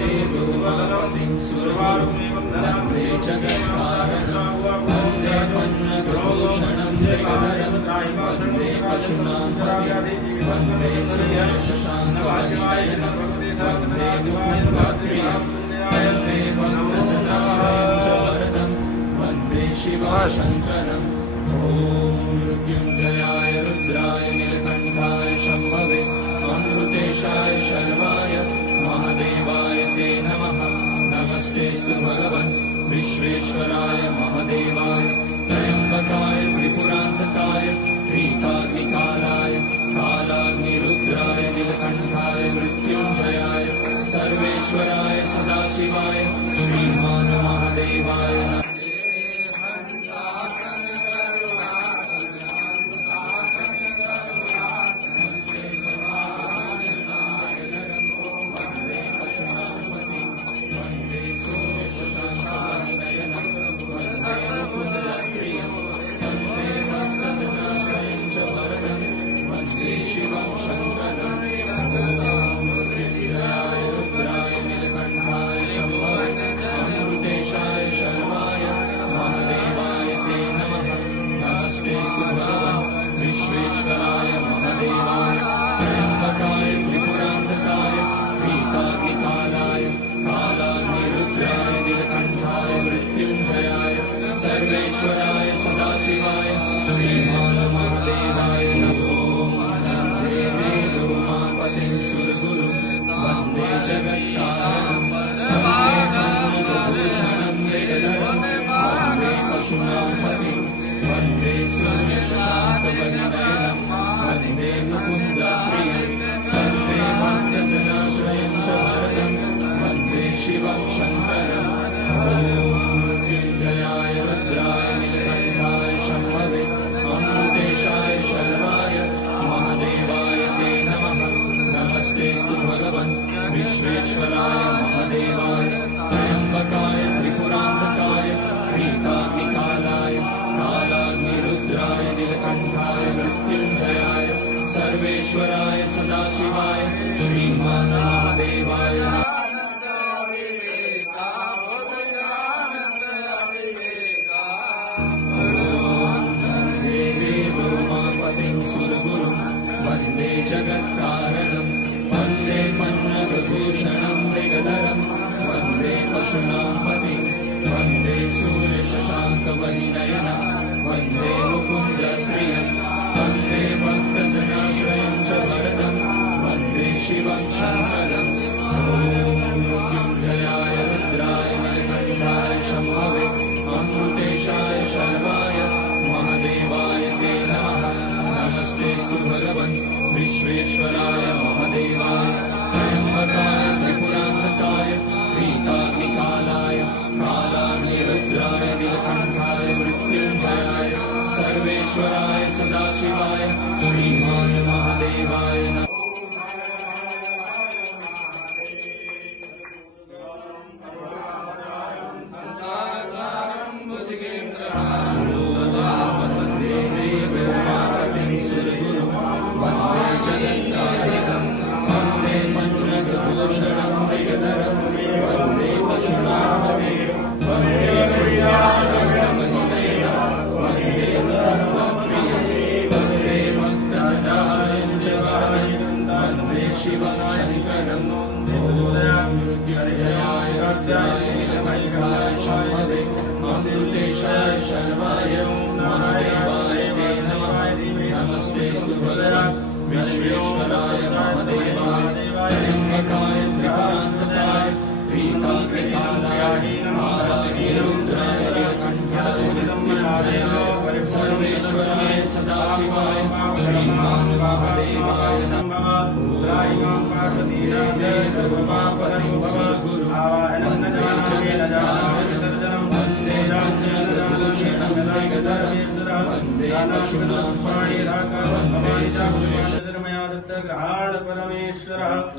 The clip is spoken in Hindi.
देवोमापतिं सुरगुरुं वन्दे जगत्कारणं वन्दे पन्नगभूषणं मृगधरं वन्दे पशूनां पतिं वन्दे सूर्यशशाङ्कवलिनयनं वन्दे मुकुन्दप्रियं वन्दे भक्तजनाश्रयं च वरदं वन्दे शिवशङ्करम् ॐ मृत्युञ्जयाय रुद्राय नीलकण्ठाय शम्भवे अमृतेशाय शर्वाय महादेवाय ते नमः। नमस्तेऽस्तु भगवन् विश्वेश्वराय महादेवाय त्र्यम्बकाय त्रिपुरान्तकाय त्रिकाग्निकालाय कालाग्निरुद्राय नीलकण्ठाय मृत्युञ्जयाय सर्वेश्वराय सदाशिवाय श्रीमान् महादेवाय नमः। विश्वेश्वराय महादेवाय त्र्यम्बकाय त्रिपुरान्तकाय त्रिकाग्निकालाय कालाग्निरुद्राय नीलकण्ठाय मृत्युञ्जयाय सर्वेश्वराय सदाशिवाय श्रीमान् महादेवाय नमो। वन्दे देवोमापतिं सुरगुरुं वन्दे जगत्कारणं वन्दे पन्नगभूषणं मृगधरं वन्दे पशूनां पतिं वन्दे सूर्यशशाङ्कवलिनयनं वन्दे मुकुन्दप्रियं वन्दे भक्तजनाश्रयं च वरदं वन्दे शिवं शङ्करम् ॐ मृत्युञ्जयाय रुद्राय नीलकण्ठाय शम्भवे अमृतेशाय शर्वाय महादेवाय ते नमः। नमस्तेऽस्तु भगवन् विश्वेश्वराय महादेवाय त्र्यम्बकाय त्रिपुरान्तकाय त्रिकाग्निकालाय कालाग्निरुद्राय नीलकण्ठाय मृत्युञ्जयाय सर्वेश्वराय सदाशिवाय श्रीमान् महादेवाय नमः। देवोमापतिं सुरगुरुं वन्दे जगत्कारणं वन्दे पन्नगभूषणं मृगधरं वन्दे पशूनां पतिं वन्दे सूर्यशशाङ्कवलिनयनं वन्दे मुकुन्दप्रियं वन्दे भक्तजनाश्रयं च वरदं वन्दे शिवं शङ्करम् ॐ मृत्युञ्जयाय रुद्राय नीलकण्ठाय शम्भवे अमृतेशाय शर्वाय महादेवाय ते नमः। नमस्तेऽस्तु भगवन् विश्वेश्वराय महादेवाय त्र्यम्बकाय त्रिपुरान्तकाय त्रिकाग्निकालाय कालाग्निरुद्राय नीलकण्ठाय मृत्युञ्जयाय सर्वेश्वराय सदाशिवाय श्रीमान् महादेवाय नमः। देवोमापतिं सुरगुरुं वन्दे जगत्कारणं वन्दे पन्नगभूषणं मृगधरं वन्दे पशूनां पतिं वन्दे सूर्यशशाङ्कवलिनयनं वन्दे मुकुन्दप्रियं वन्दे भक्तजनाश्रयं च वरदं वन्दे शिवं शङ्करम् ॐ मृत्युञ्जयाय रुद्राय नीलकण्ठाय शम्भवे अमृतेशाय शर्वाय महादेवाय ते नमः। नमस्तेऽस्तु भगवन् विश्वेश्वराय महादेवाय त्र्यम्बकाय त्रिपुरान्तकाय त्रिकाग्निकालाय कालाग्निरुद्राय नीलकण्ठाय मृत्युञ्जयाय सर्वेश्वराय सदाशिवाय श्रीमान् महादेवाय नमः। देवोमापतिं सुरगुरुं वन्दे जगत्कारणं वन्दे पन्नगभूषणं मृगधरं वन्दे पशूनां पतिं वन्दे सूर्यशशाङ्कवलिनयनं